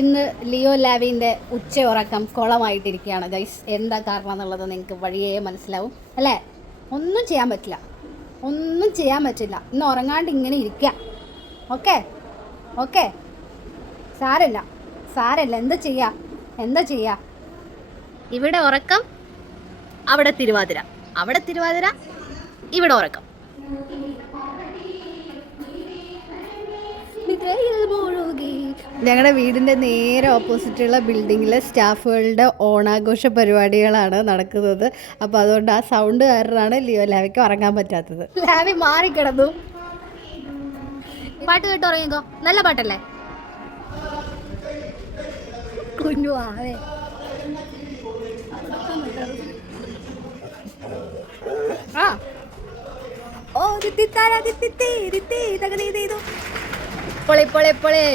ഇന്ന് ലിയോ ലാവിൻ്റെ ഉച്ച ഉറക്കം കുളമായിട്ടിരിക്കുകയാണ് ഗൈസ്. എന്താ കാരണം എന്നുള്ളത് നിങ്ങൾക്ക് വഴിയേ മനസ്സിലാവും അല്ലേ? ഒന്നും ചെയ്യാൻ പറ്റില്ല, ഒന്നും ചെയ്യാൻ പറ്റില്ല. ഇന്ന് ഉറങ്ങാണ്ട് ഇങ്ങനെ ഇരിക്കുക. ഓക്കെ ഓക്കെ, സാരല്ല സാരല്ല. എന്താ ചെയ്യുക? ഇവിടെ ഉറക്കം, അവിടെ തിരുവാതിര, അവിടെ തിരുവാതിര, ഇവിടെ ഉറക്കം. ഞങ്ങളുടെ വീടിൻ്റെ നേരെ ഓപ്പോസിറ്റുള്ള ബിൽഡിങ്ങിലെ സ്റ്റാഫുകളുടെ ഓണാഘോഷ പരിപാടികളാണ് നടക്കുന്നത്. അപ്പോൾ അതുകൊണ്ട് ആ സൗണ്ട് കാരണമാണ് ലിയോ ലാവിക്ക് ഉറങ്ങാൻ പറ്റാത്തത്. ലാവി മാറിക്കിടന്നു. പാട്ട് കേട്ട് ഉറങ്ങിക്കോ, നല്ല പാട്ടല്ലേ? കുഞ്ഞു ആവേ. ആ ഓ പൊളെ പൊളെ പൊളെ.